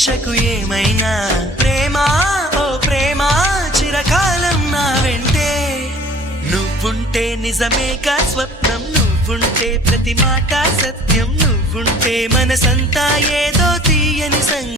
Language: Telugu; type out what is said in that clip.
ఊహించకు ఏమైనా ప్రేమ ఓ ప్రేమ చిరకాలం నా వెంటే నువ్వుంటే నిజమేగా స్వప్నం నువ్వుంటే ప్రతి మాట సత్యం నువ్వుంటే మనసంతా ఏదో తీయని